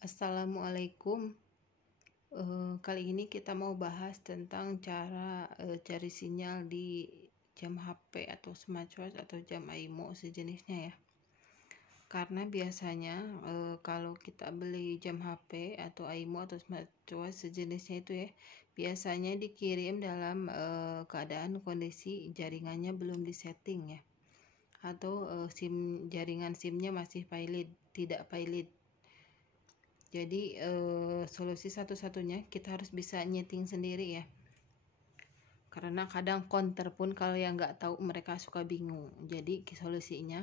Assalamualaikum. Kali ini kita mau bahas tentang cara cari sinyal di jam HP atau smartwatch atau jam AIMO sejenisnya ya. Karena biasanya kalau kita beli jam HP atau AIMO atau smartwatch sejenisnya itu ya, biasanya dikirim dalam keadaan kondisi jaringannya belum disetting ya, atau jaringan SIM-nya masih tidak valid. Jadi solusi satu-satunya kita harus bisa nyeting sendiri ya, karena kadang counter pun kalau yang nggak tahu mereka suka bingung. Jadi solusinya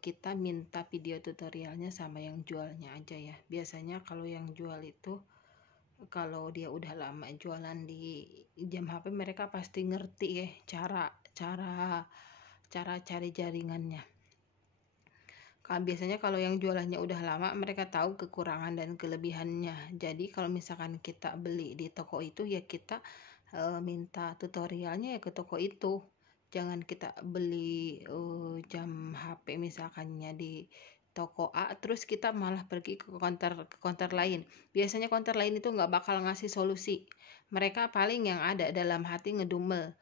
kita minta video tutorialnya sama yang jualnya aja ya. Biasanya kalau yang jual itu, kalau dia udah lama jualan di jam HP, mereka pasti ngerti ya cara cari jaringannya. Biasanya kalau yang jualannya udah lama, mereka tahu kekurangan dan kelebihannya. Jadi kalau misalkan kita beli di toko itu ya, kita minta tutorialnya ya ke toko itu. Jangan kita beli jam HP misalkannya di toko A, terus kita malah pergi ke counter lain. Biasanya counter lain itu nggak bakal ngasih solusi. Mereka paling yang ada dalam hati ngedumel,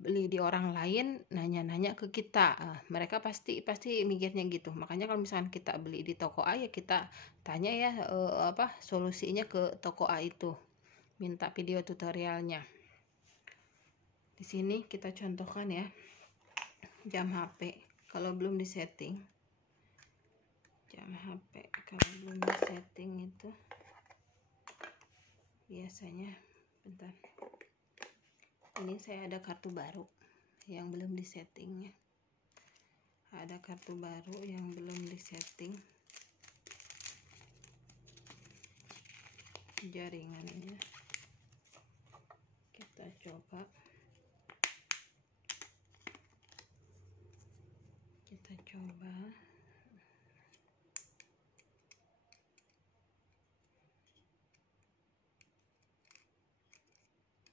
beli di orang lain, nanya-nanya ke kita. Mereka pasti mikirnya gitu. Makanya kalau misalkan kita beli di toko A ya, kita tanya ya solusinya ke toko A itu, minta video tutorialnya. Di sini kita contohkan ya, jam HP kalau belum disetting. Jam HP kalau belum disetting itu biasanya, bentar, ini saya ada kartu baru yang belum disetting ya. Ada kartu baru yang belum disetting jaringannya. Kita coba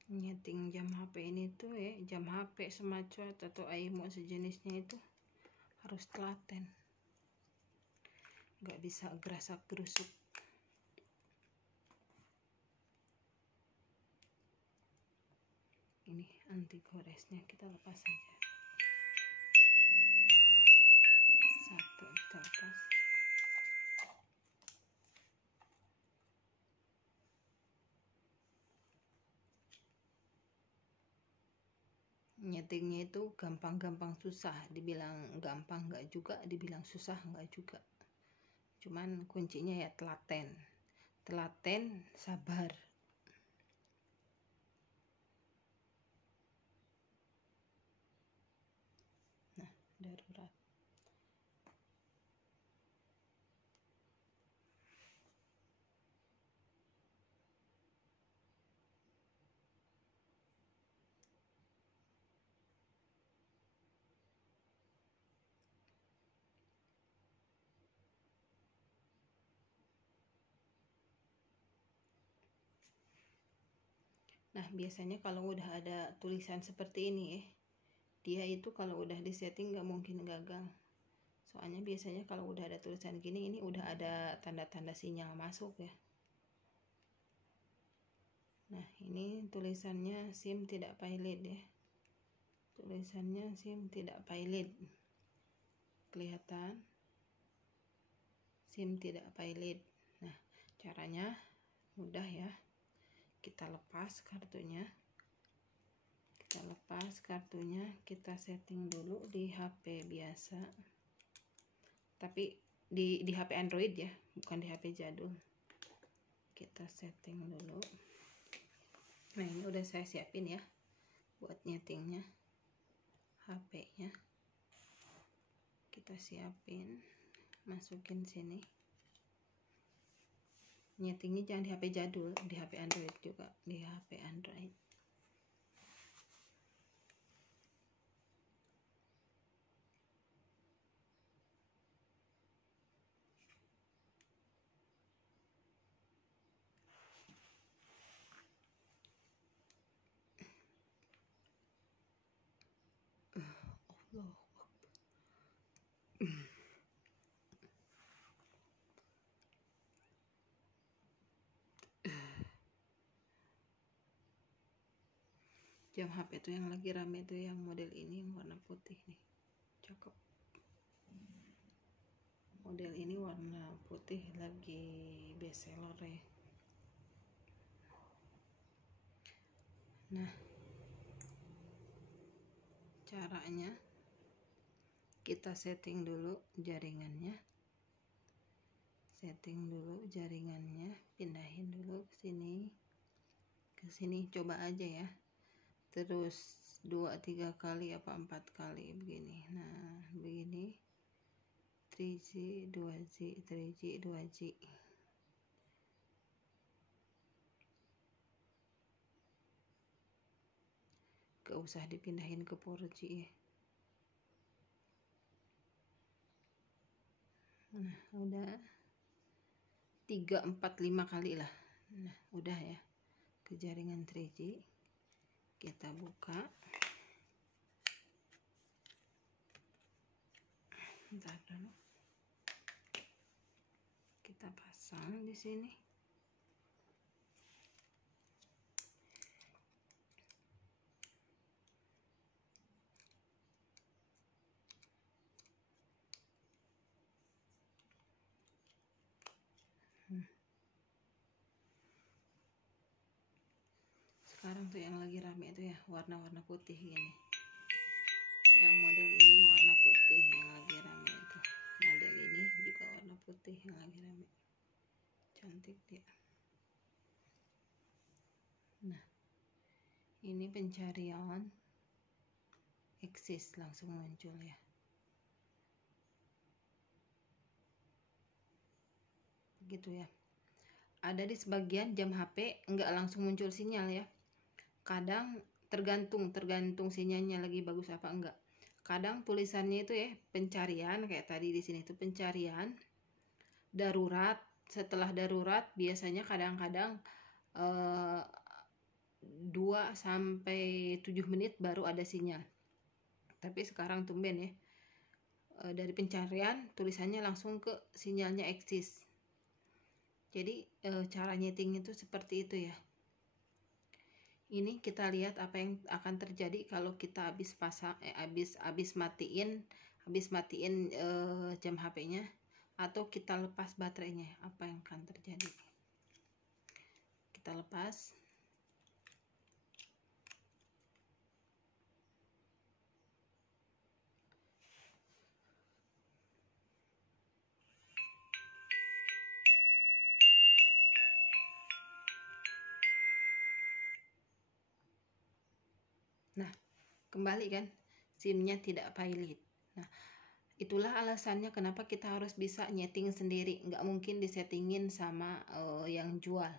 nyeting jam HP ini tuh ya. Jam HP, smartwatch atau AIMO sejenisnya itu harus telaten, nggak bisa gerasak gerusuk. Ini anti goresnya kita lepas saja. Satu kita lepas. Nyetingnya itu gampang-gampang susah, dibilang gampang nggak juga, dibilang susah nggak juga. Cuman kuncinya ya telaten, sabar. Nah, darurat. Nah, biasanya kalau udah ada tulisan seperti ini ya, dia itu kalau udah disetting nggak mungkin gagal. Soalnya biasanya kalau udah ada tulisan gini, ini udah ada tanda-tanda sinyal masuk ya. Nah, ini tulisannya SIM tidak valid ya. Tulisannya SIM tidak valid. Kelihatan SIM tidak valid. Nah, caranya mudah ya. Kita lepas kartunya. Kita setting dulu di HP biasa. Tapi di HP Android ya, bukan di HP jadul. Kita setting dulu. Nah, ini udah saya siapin ya buat nyetingnya HP-nya. Kita siapin, masukin sini. Nyetingnya jangan di HP jadul, di HP Android juga, di HP Android. Allah. Jam HP itu yang lagi rame itu yang model ini yang warna putih nih, cakep. Model ini warna putih lagi best seller ya. Nah, caranya kita setting dulu jaringannya, pindahin dulu ke sini, coba aja ya, terus 2-3 kali apa 4 kali begini. Nah begini, 3G 2G 3G 2G. Gak usah dipindahin ke 4G ya. Nah udah 3, 4, 5 kali lah. Nah udah ya, ke jaringan 3G. Kita buka, bentar dulu, kita pasang di sini. Sekarang tuh yang lagi rame itu ya warna-warna putih gini. Yang model ini warna putih yang lagi rame itu. Model ini juga warna putih yang lagi rame. Cantik dia. Nah, ini pencarian eksis langsung muncul ya. Begitu ya. Ada di sebagian jam HP nggak langsung muncul sinyal ya. Kadang tergantung sinyalnya lagi bagus apa enggak. Kadang tulisannya itu ya pencarian, kayak tadi di sini itu pencarian darurat. Setelah darurat biasanya kadang-kadang 2-7 menit baru ada sinyal. Tapi sekarang tumben ya, dari pencarian tulisannya langsung ke sinyalnya eksis. Jadi cara nyeting itu seperti itu ya. Ini kita lihat apa yang akan terjadi kalau kita habis matiin jam HP-nya atau kita lepas baterainya. Apa yang akan terjadi? Kita lepas. Nah, kembali kan, SIM-nya tidak valid. Nah, itulah alasannya kenapa kita harus bisa nyeting sendiri. Nggak mungkin disettingin sama yang jual.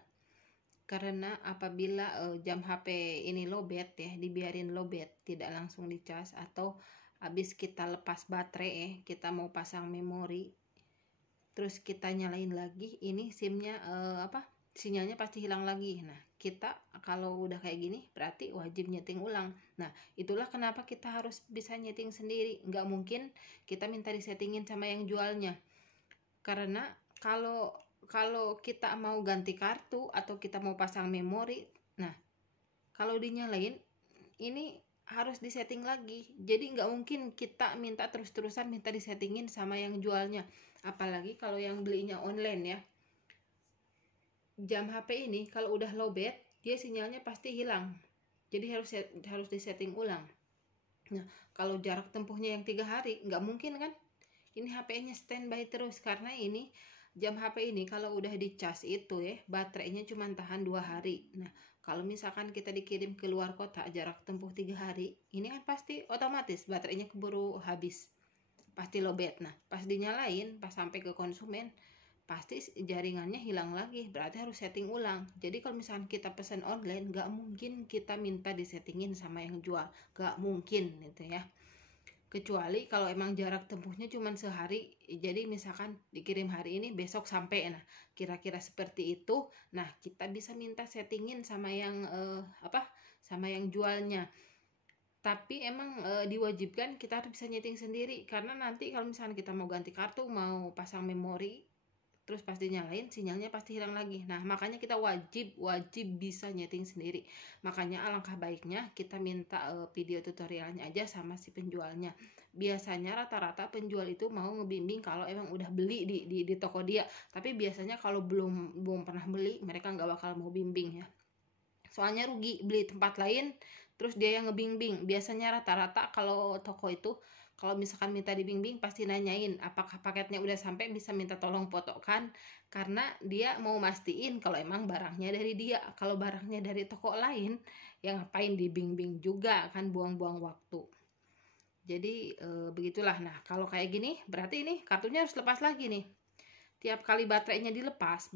Karena apabila jam HP ini lowbat ya, dibiarin lowbat, tidak langsung dicas, atau habis kita lepas baterai kita mau pasang memori, terus kita nyalain lagi, ini SIM-nya sinyalnya pasti hilang lagi. Nah, kita kalau udah kayak gini berarti wajib nyeting ulang. Nah, itulah kenapa kita harus bisa nyeting sendiri. Nggak mungkin kita minta disettingin sama yang jualnya. Karena kalau kita mau ganti kartu atau kita mau pasang memori, nah kalau dinyalain ini harus disetting lagi. Jadi nggak mungkin kita minta terus-terusan minta disettingin sama yang jualnya. Apalagi kalau yang belinya online ya. Jam HP ini kalau udah lowbat dia sinyalnya pasti hilang. Jadi harus disetting ulang. Nah, kalau jarak tempuhnya yang 3 hari nggak mungkin kan? Ini HP-nya standby terus, karena ini jam HP ini kalau udah dicas itu ya baterainya cuma tahan 2 hari. Nah, kalau misalkan kita dikirim ke luar kota jarak tempuh 3 hari, ini kan pasti otomatis baterainya keburu habis, pasti lowbat. Nah, pas dinyalain, pas sampai ke konsumen, pasti jaringannya hilang lagi, berarti harus setting ulang. Jadi kalau misalkan kita pesan online, nggak mungkin kita minta disettingin sama yang jual, nggak mungkin gitu ya. Kecuali kalau emang jarak tempuhnya cuma sehari, jadi misalkan dikirim hari ini besok sampai, nah kira-kira seperti itu. Nah, kita bisa minta settingin sama yang sama yang jualnya. Tapi emang diwajibkan kita harus bisa nyeting sendiri, karena nanti kalau misalkan kita mau ganti kartu, mau pasang memori, terus pasti nyalain, sinyalnya pasti hilang lagi. Nah, makanya kita wajib bisa nyeting sendiri. Makanya alangkah baiknya kita minta video tutorialnya aja sama si penjualnya. Biasanya rata-rata penjual itu mau ngebimbing kalau emang udah beli di toko dia. Tapi biasanya kalau belum pernah beli, mereka nggak bakal mau bimbing ya. Soalnya rugi beli tempat lain terus dia yang ngebimbing. Biasanya rata-rata kalau toko itu kalau misalkan minta dibimbing pasti nanyain apakah paketnya udah sampai, bisa minta tolong fotokan, karena dia mau mastiin kalau emang barangnya dari dia. Kalau barangnya dari toko lain yang ngapain dibimbing juga kan, buang-buang waktu. Jadi begitulah. Nah, kalau kayak gini berarti ini kartunya harus lepas lagi nih. Tiap kali baterainya dilepas,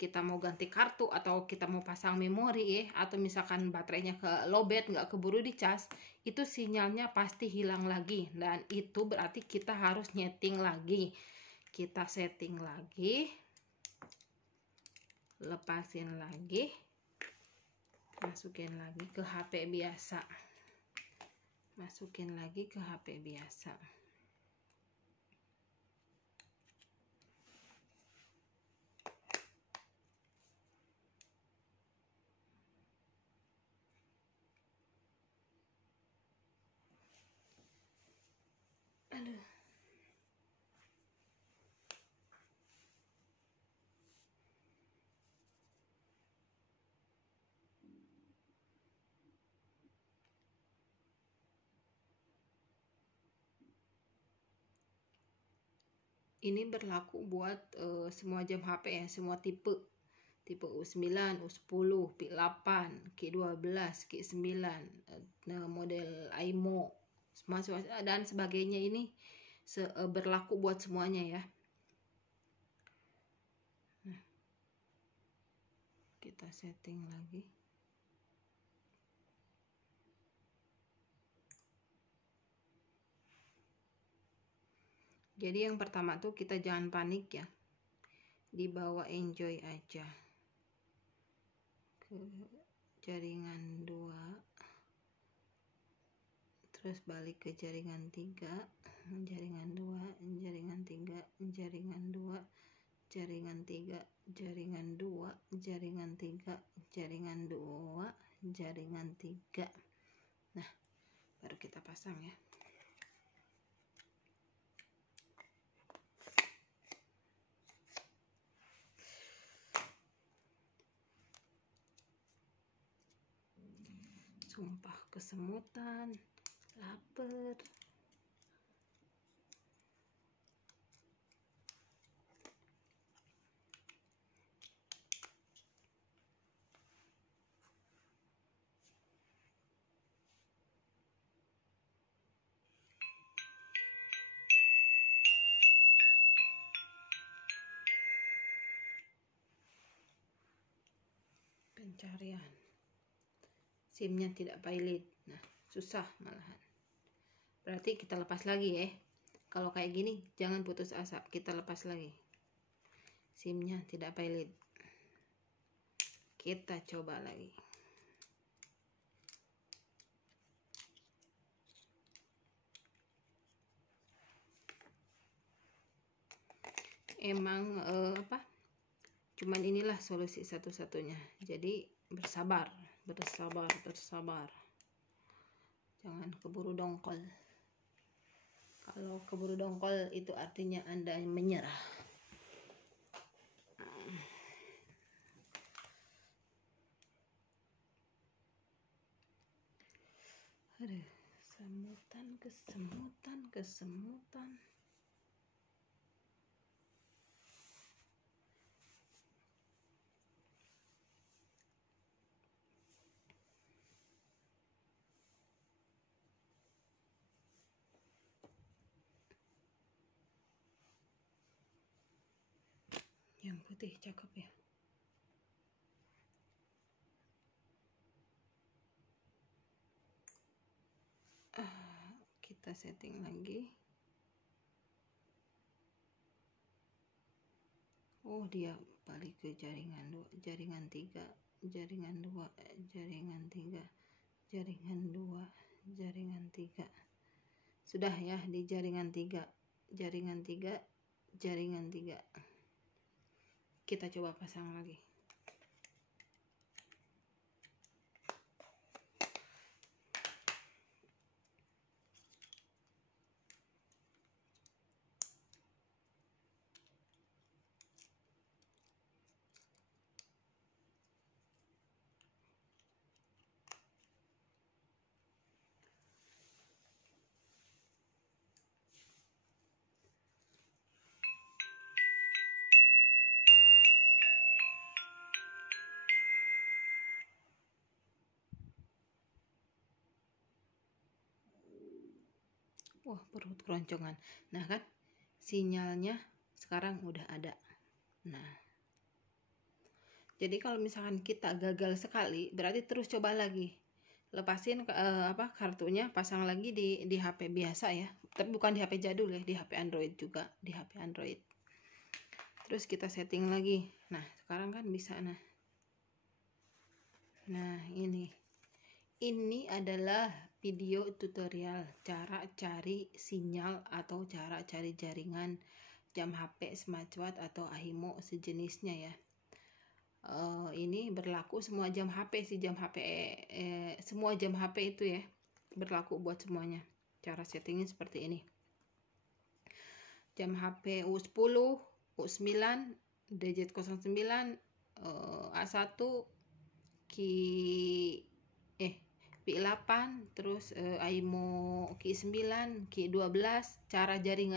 kita mau ganti kartu atau kita mau pasang memori atau misalkan baterainya ke lowbat, nggak keburu dicas, itu sinyalnya pasti hilang lagi, dan itu berarti kita harus nyeting lagi. Kita setting lagi, lepasin lagi, masukin lagi ke HP biasa, masukin lagi ke HP biasa. Aduh. Ini berlaku buat semua jam HP ya, semua tipe U9, U10, P8, Q12, Q9, model AIMO, dan sebagainya. Ini berlaku buat semuanya ya. Nah, kita setting lagi. Jadi yang pertama tuh kita jangan panik ya, dibawa enjoy aja ke jaringan 2, terus balik ke jaringan 3, jaringan 2, jaringan 3, jaringan 2, jaringan 3, jaringan 2, jaringan 3, jaringan 2, jaringan 3. Nah, baru kita pasang ya. Sumpah kesemutan, lapar. Pencarian, SIM-nya tidak valid. Nah, susah malahan. Berarti kita lepas lagi ya. Kalau kayak gini jangan putus asa, kita lepas lagi. SIM-nya tidak valid, kita coba lagi. Emang cuman inilah solusi satu-satunya. Jadi bersabar. Jangan keburu dongkol. Kalau keburu dongkol itu artinya Anda menyerah. Aduh, kesemutan. Yang putih cakep ya. Kita setting lagi. Oh, dia balik ke jaringan 2, jaringan 3, jaringan 2, jaringan 3, jaringan 2, jaringan 3. Sudah ya di jaringan 3. Jaringan 3 jaringan 3. Kita coba pasang lagi. Wah, perut keroncongan. Nah kan, sinyalnya sekarang udah ada. Nah, jadi kalau misalkan kita gagal sekali, berarti terus coba lagi. Lepasin kartunya, pasang lagi di HP biasa ya. Tapi bukan di HP jadul ya, di HP Android juga, di HP Android. Terus kita setting lagi. Nah, sekarang kan bisa. Nah, ini adalah video tutorial cara cari sinyal atau cara cari jaringan jam HP, smartwatch atau AHIMO sejenisnya ya. Ini berlaku semua jam HP sih, semua jam HP itu ya, berlaku buat semuanya. Cara settingnya seperti ini. Jam HP U10, U9, DZ09, A1, P8, terus AHIMO Q9, Q12, cara cari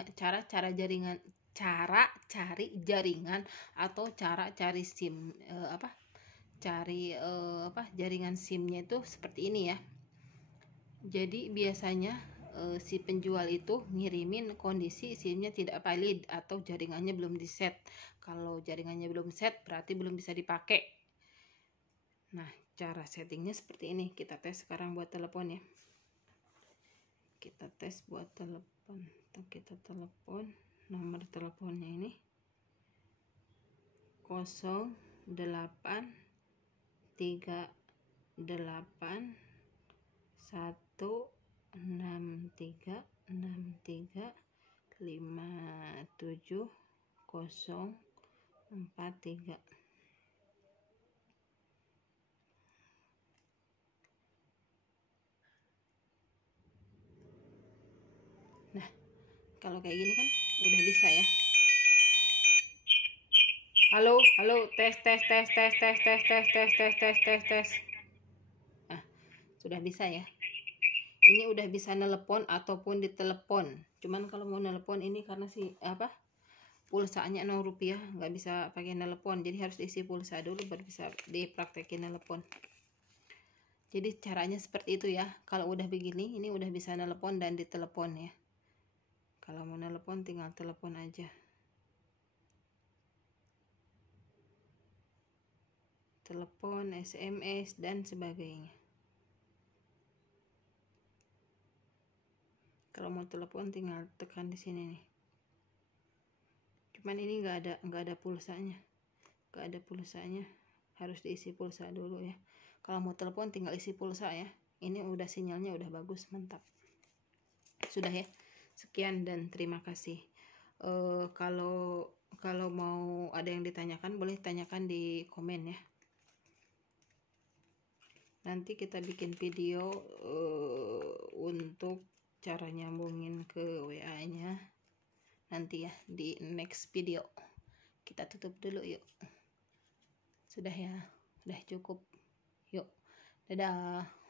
jaringan atau cara cari SIM, jaringan SIM-nya itu seperti ini ya. Jadi biasanya si penjual itu ngirimin kondisi SIM-nya tidak valid atau jaringannya belum di set. Kalau jaringannya belum set berarti belum bisa dipakai. Nah, cara settingnya seperti ini. Kita tes sekarang buat telepon ya. Kita tes buat telepon. Kita telepon, nomor teleponnya ini 088163635743. Nah, kalau kayak gini kan udah bisa ya. Halo, tes. Nah, sudah bisa ya. Ini udah bisa nelepon ataupun ditelepon. Cuman kalau mau nelepon ini karena pulsanya Rp0, nggak bisa pakai nelepon. Jadi harus isi pulsa dulu baru bisa dipraktekin nelepon. Jadi caranya seperti itu ya. Kalau udah begini, ini udah bisa nelepon dan ditelepon ya. Kalau mau nelepon tinggal telepon aja. Telepon, SMS dan sebagainya. Kalau mau telepon tinggal tekan di sini nih. Cuman ini nggak ada pulsanya. Harus diisi pulsa dulu ya. Kalau mau telepon tinggal isi pulsa ya. Ini udah sinyalnya udah bagus, mantap. Sudah ya. Sekian dan terima kasih. Kalau mau ada yang ditanyakan boleh tanyakan di komen ya. Nanti kita bikin video untuk cara nyambungin ke WA-nya nanti ya di next video. Kita tutup dulu yuk. Sudah ya, udah cukup. Yuk, dadah.